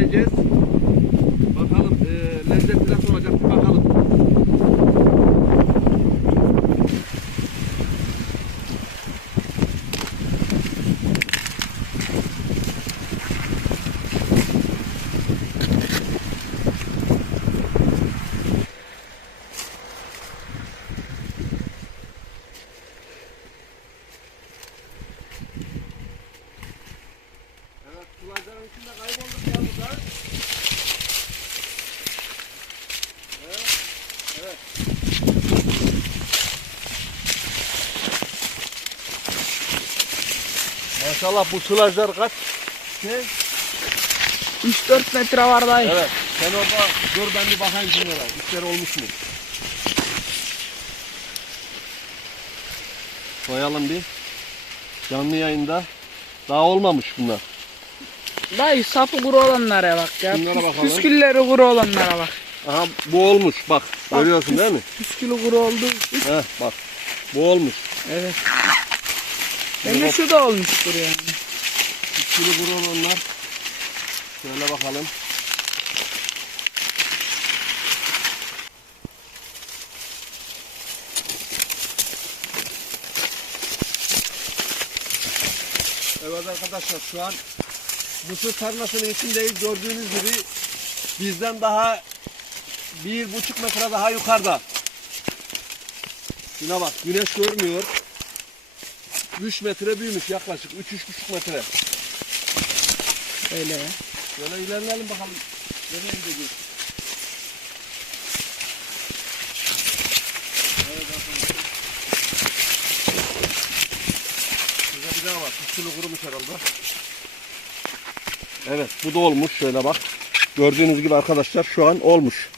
mısır közleyeceğiz. Bakalım eee lezzeti nasıl olacak bir bakalım. Evet sulayların içinde kaybolduk ya burada. Evet. Evet. Maşallah bu sılajlar kaç? Ne? 3-4 metre var dayı. Evet. Sen orada dur ben bir bakayım şunlara. İşler olmuş mu? Koyalım bir. Canlı yayında. Daha olmamış bunlar. Dayı sapı kuru olanlara bak ya. Şunlara Püs- bakalım. Püskülleri kuru olanlara bak. Aha bu olmuş bak. Görüyorsun değil mi? Püskülü kuru oldu. Heh bak. Bu olmuş. Evet. Bence şu da olmuştur yani. Üstünü kuru olanlar. Şöyle bakalım. Evet arkadaşlar şu an mısır tarlasının içindeyiz. Gördüğünüz gibi bizden daha bir buçuk metre daha yukarıda. Şuna bak güneş görmüyor. 3 metre büyümüş yaklaşık 3-3,5 metre. Öyle ya. Şöyle ilerleyelim bakalım. Nereye gideceğiz? Evet arkadaşlar. Burada bir daha var. Üstünü kurumuş herhalde. Evet bu da olmuş. Şöyle bak. Gördüğünüz gibi arkadaşlar şu an olmuş.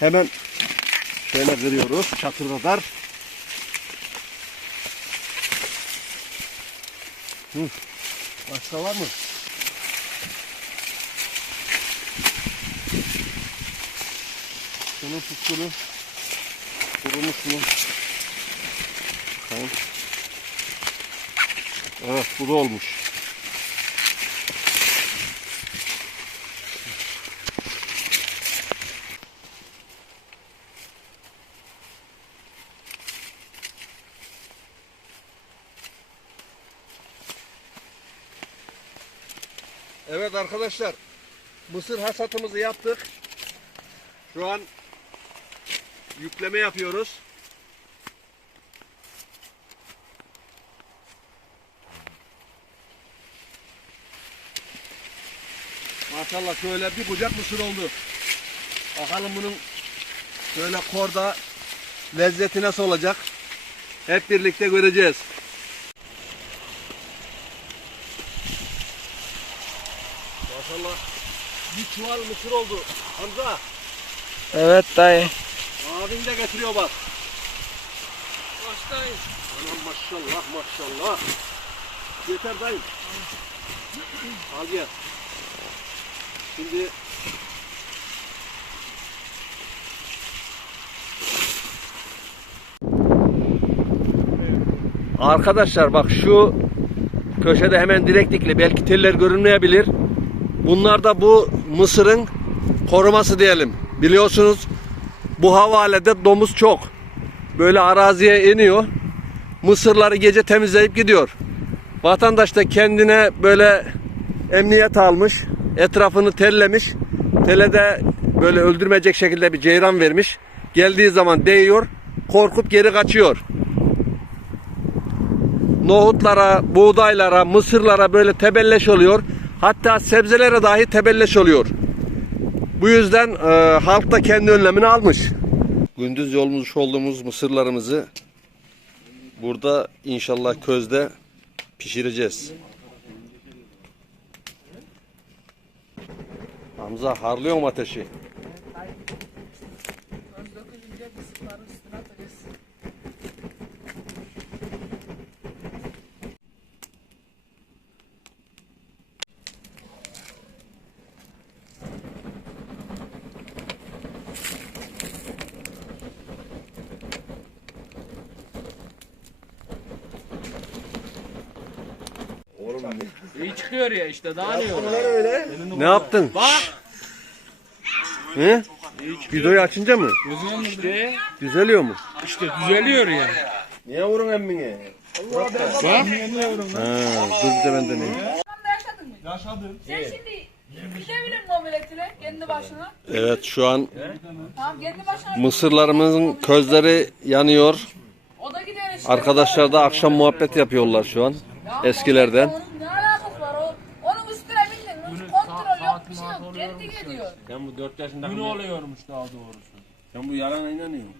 Hemen şöyle kırıyoruz. Çatır kadar. Başka var mı? Şunun puskulu kurumuş mu? Bakalım. Evet bu da olmuş. Evet arkadaşlar mısır hasatımızı yaptık. Şu an yükleme yapıyoruz. Maşallah şöyle bir kucak mısır oldu. Bakalım bunun şöyle korda lezzeti nasıl olacak? Hep birlikte göreceğiz. Maşallah bir çuval mısır oldu. Hamza Evet dayı. abin de getiriyor bak. Başlayın. Anam maşallah maşallah. Yeter dayım. Al gel. Şimdi Arkadaşlar bak şu köşede hemen direklikli belki teller görünmeyebilir. Bunlar da bu mısırın koruması diyelim. Biliyorsunuz bu havalede domuz çok. Böyle araziye iniyor. Mısırları gece temizleyip gidiyor. Vatandaş da kendine böyle emniyet almış. Etrafını tellemiş. Tele de böyle öldürmeyecek şekilde bir ceyran vermiş. Geldiği zaman değiyor. Korkup geri kaçıyor. Nohutlara, buğdaylara, mısırlara böyle tebelleş oluyor. Hatta sebzelere dahi tebelleş oluyor. Bu yüzden e, halk da kendi önlemini almış. Gündüz yolmuş olduğumuz mısırlarımızı burada inşallah közde pişireceğiz. Hamza harlıyor mu ateşi? İyi çıkıyor ya işte daha ne yok. Ne yaptın? Bak. He? Videoyu açınca mı? İşte, Düzeliyor mu? işte düzeliyor ya. Niye vurun emmine? Bak. Ha, dur bir de ben deneyeyim. Yaşadın mı? Yaşadım. Sen şimdi gidebilir mi o milletine kendi başına? Evet şu an Tamam kendi başına. mısırlarımızın közleri yanıyor. O da gider işte. Arkadaşlar da akşam muhabbet yapıyorlar şu an. Eskilerden. Onun ne alakası var o? Onun üstüne bindin. Kontrol yok bir şey yok. Sen bu 4 yaşında Gün oluyormuş daha doğrusu. sen bu yalana inanıyorsun.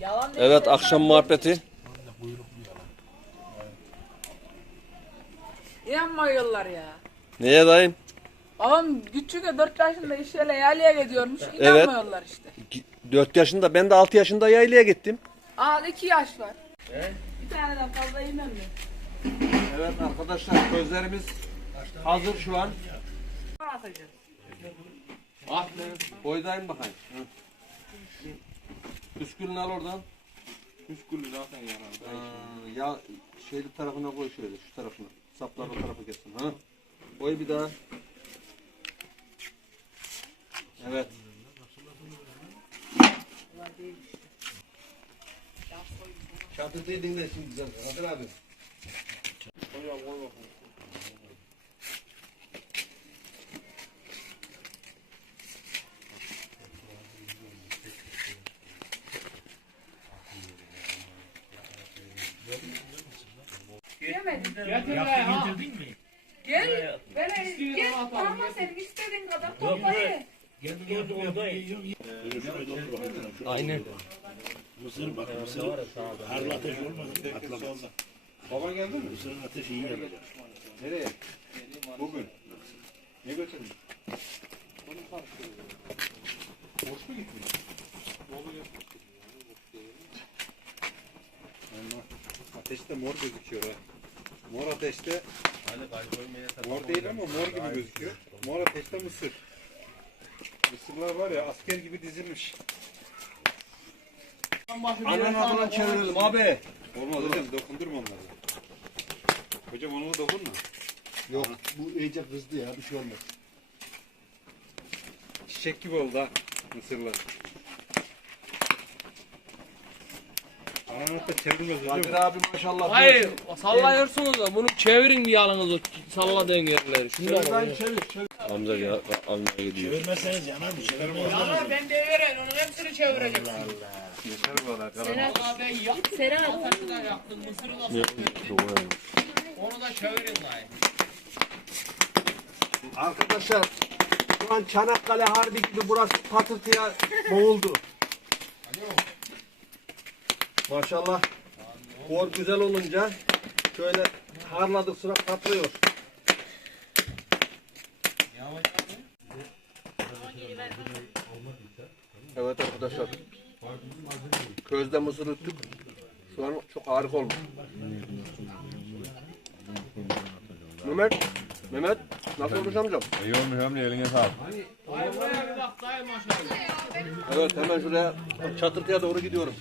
Yalan değil. Evet akşam muhabbeti. İnanmıyorlar ya. Neye dayım? Babam küçük 4 yaşında işlerle yalıya gidiyormuş. İnanmıyorlar işte. 4 yaşında ben de 6 yaşında yaylaya gittim. Al 2 yaş var. Bir taneden fazla yemem ben. Evet arkadaşlar közlerimiz hazır şu an. Atacağız. At Boydayım bakayım. Hı. Püskülünü al oradan. Püskülü zaten yanar. Ya şeyli tarafına koy şöyle şu tarafına. Saplar o tarafa geçsin. Ha? Koy bir daha. Evet. Çatırtıyı dinle şimdi güzel. Kadir abi. Yemedim. Getir ya. Gel. Böyle gel. Parma senin istediğin kadar topla ye. Mısır bak mısır harlı ateş olmadı. Atlama. Baban geldi mi? Mısırın ateşi iyi yanacak. Nereye? Bugün. Ne götürdün? Boş mu gittin? Ateşte mor gözüküyor ha. Mor ateşte mor değil ama mor gibi gözüküyor. Mor ateşte mısır. Mısırlar var ya asker gibi dizilmiş. Anan adına çevirelim abi. Olmaz hocam dokundurma onları. Hocam onu dokunma. Yok bu iyice kızdı ya bir şey olmaz. Çiçek gibi oldu ha mısırlar. Ananı da çevirmez Kadir hocam. abi maşallah. Hayır sallıyorsunuz da bunu çevirin bir yalınızı salladığın yerleri. Şunu da çevir, çevir. Hamza ya almaya gidiyor. Çevirmezseniz yanar bir çevirmez. Ama ben de veren onun hepsini çevireceksin. Yeter bu kadar. kalamaz. Ama ben yaktım. Seren taşı da yaktım. Mısırı da sattım. Onu da çevirin dayı. Arkadaşlar şu an Çanakkale Harbi gibi burası patırtıya boğuldu. Maşallah. Kor güzel olunca şöyle harladık sıra patlıyor. Evet arkadaşlar. Közde mısır ütük. Şu an çok harika olmuş. Mehmet, Mehmet nasıl olmuş amcam? İyi olmuş hamle eline sağlık. Evet hemen şuraya çatırtıya doğru gidiyorum.